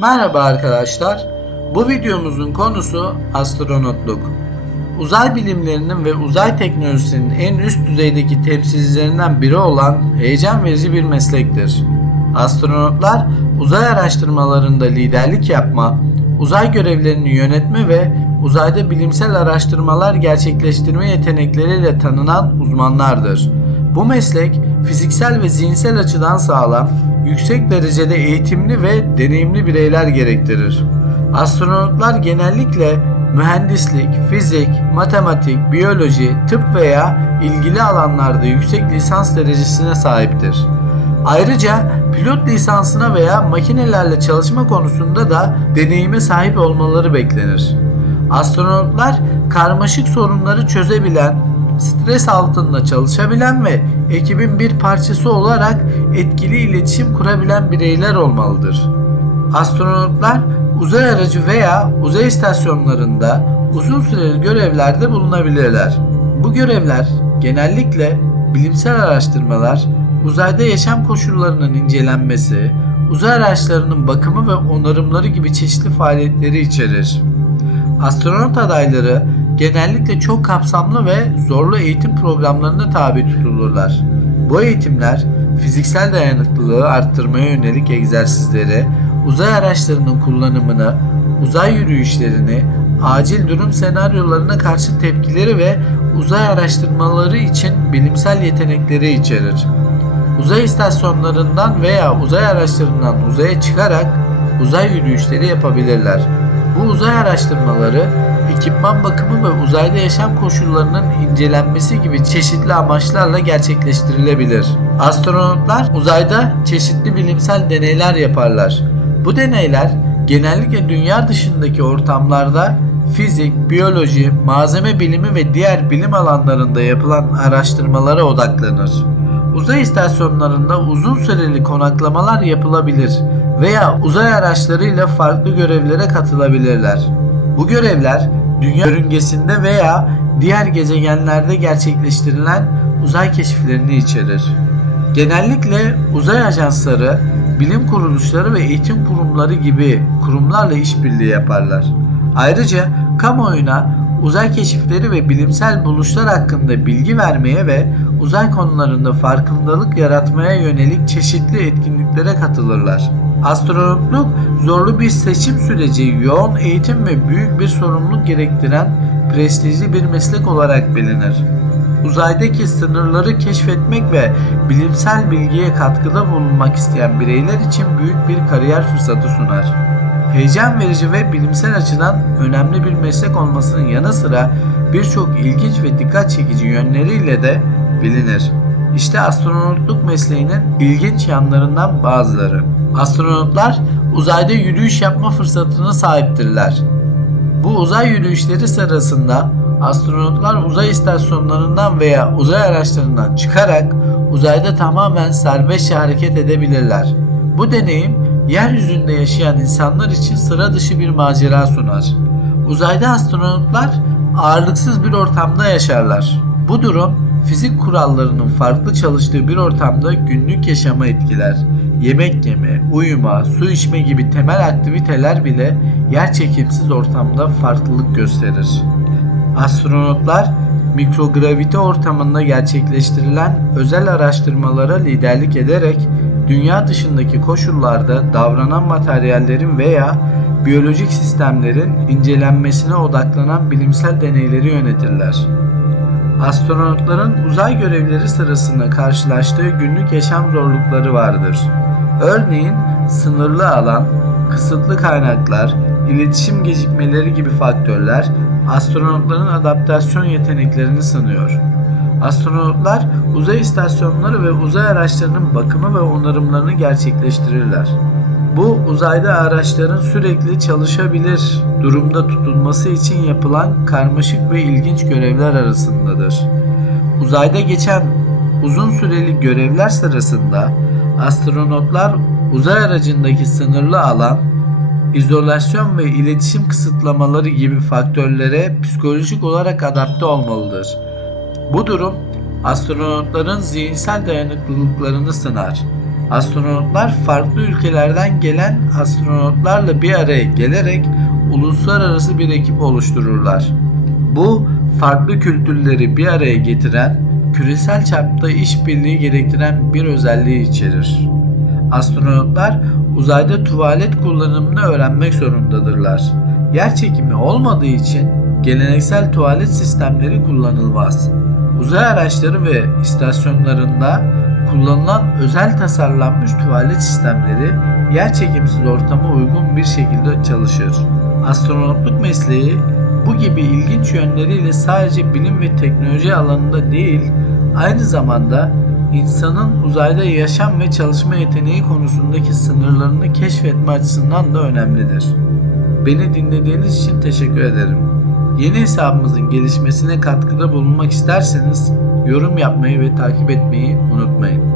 Merhaba arkadaşlar. Bu videomuzun konusu astronotluk. Uzay bilimlerinin ve uzay teknolojisinin en üst düzeydeki temsilcilerinden biri olan heyecan verici bir meslektir. Astronotlar uzay araştırmalarında liderlik yapma, uzay görevlerini yönetme ve uzayda bilimsel araştırmalar gerçekleştirme yetenekleriyle tanınan uzmanlardır. Bu meslek fiziksel ve zihinsel açıdan sağlam, yüksek derecede eğitimli ve deneyimli bireyler gerektirir. Astronotlar genellikle mühendislik, fizik, matematik, biyoloji, tıp veya ilgili alanlarda yüksek lisans derecesine sahiptir. Ayrıca pilot lisansına veya makinelerle çalışma konusunda da deneyime sahip olmaları beklenir. Astronotlar karmaşık sorunları çözebilen, stres altında çalışabilen ve ekibin bir parçası olarak etkili iletişim kurabilen bireyler olmalıdır. Astronotlar uzay aracı veya uzay istasyonlarında uzun süreli görevlerde bulunabilirler. Bu görevler genellikle bilimsel araştırmalar, uzayda yaşam koşullarının incelenmesi, uzay araçlarının bakımı ve onarımları gibi çeşitli faaliyetleri içerir. Astronot adayları genellikle çok kapsamlı ve zorlu eğitim programlarına tabi tutulurlar. Bu eğitimler fiziksel dayanıklılığı arttırmaya yönelik egzersizleri, uzay araçlarının kullanımını, uzay yürüyüşlerini, acil durum senaryolarına karşı tepkileri ve uzay araştırmaları için bilimsel yetenekleri içerir. Uzay istasyonlarından veya uzay araçlarından uzaya çıkarak uzay yürüyüşleri yapabilirler. Bu uzay araştırmaları, ekipman bakımı ve uzayda yaşam koşullarının incelenmesi gibi çeşitli amaçlarla gerçekleştirilebilir. Astronotlar uzayda çeşitli bilimsel deneyler yaparlar. Bu deneyler genellikle dünya dışındaki ortamlarda fizik, biyoloji, malzeme bilimi ve diğer bilim alanlarında yapılan araştırmalara odaklanır. Uzay istasyonlarında uzun süreli konaklamalar yapılabilir veya uzay araçlarıyla farklı görevlere katılabilirler. Bu görevler dünya yörüngesinde veya diğer gezegenlerde gerçekleştirilen uzay keşiflerini içerir. Genellikle uzay ajansları, bilim kuruluşları ve eğitim kurumları gibi kurumlarla işbirliği yaparlar. Ayrıca kamuoyuna uzay keşifleri ve bilimsel buluşlar hakkında bilgi vermeye ve uzay konularında farkındalık yaratmaya yönelik çeşitli etkinliklere katılırlar. Astronotluk zorlu bir seçim süreci, yoğun eğitim ve büyük bir sorumluluk gerektiren prestijli bir meslek olarak bilinir. Uzaydaki sınırları keşfetmek ve bilimsel bilgiye katkıda bulunmak isteyen bireyler için büyük bir kariyer fırsatı sunar. Heyecan verici ve bilimsel açıdan önemli bir meslek olmasının yanı sıra birçok ilginç ve dikkat çekici yönleriyle de bilinir. İşte astronotluk mesleğinin ilginç yanlarından bazıları. Astronotlar uzayda yürüyüş yapma fırsatına sahiptirler. Bu uzay yürüyüşleri sırasında astronotlar uzay istasyonlarından veya uzay araçlarından çıkarak uzayda tamamen serbestçe hareket edebilirler. Bu deneyim yeryüzünde yaşayan insanlar için sıra dışı bir macera sunar. Uzayda astronotlar ağırlıksız bir ortamda yaşarlar. Bu durum fizik kurallarının farklı çalıştığı bir ortamda günlük yaşama etkiler. Yemek yeme, uyuma, su içme gibi temel aktiviteler bile yerçekimsiz ortamda farklılık gösterir. Astronotlar mikrogravite ortamında gerçekleştirilen özel araştırmalara liderlik ederek dünya dışındaki koşullarda davranan materyallerin veya biyolojik sistemlerin incelenmesine odaklanan bilimsel deneyleri yönetirler. Astronotların uzay görevleri sırasında karşılaştığı günlük yaşam zorlukları vardır. Örneğin sınırlı alan, kısıtlı kaynaklar, iletişim gecikmeleri gibi faktörler astronotların adaptasyon yeteneklerini sınıyor. Astronotlar uzay istasyonları ve uzay araçlarının bakımı ve onarımlarını gerçekleştirirler. Bu uzayda araçların sürekli çalışabilir durumda tutulması için yapılan karmaşık ve ilginç görevler arasındadır. Uzayda geçen uzun süreli görevler sırasında astronotlar uzay aracındaki sınırlı alan, izolasyon ve iletişim kısıtlamaları gibi faktörlere psikolojik olarak adapte olmalıdır. Bu durum astronotların zihinsel dayanıklılıklarını sınar. Astronotlar farklı ülkelerden gelen astronotlarla bir araya gelerek uluslararası bir ekip oluştururlar. Bu farklı kültürleri bir araya getiren, küresel çapta işbirliği gerektiren bir özelliği içerir. Astronotlar uzayda tuvalet kullanımını öğrenmek zorundadırlar. Yer çekimi olmadığı için geleneksel tuvalet sistemleri kullanılmaz. Uzay araçları ve istasyonlarında kullanılan özel tasarlanmış tuvalet sistemleri yer çekimsiz ortama uygun bir şekilde çalışır. Astronotluk mesleği bu gibi ilginç yönleriyle sadece bilim ve teknoloji alanında değil, aynı zamanda insanın uzayda yaşam ve çalışma yeteneği konusundaki sınırlarını keşfetme açısından da önemlidir. Beni dinlediğiniz için teşekkür ederim. Yeni hesabımızın gelişmesine katkıda bulunmak isterseniz yorum yapmayı ve takip etmeyi unutmayın.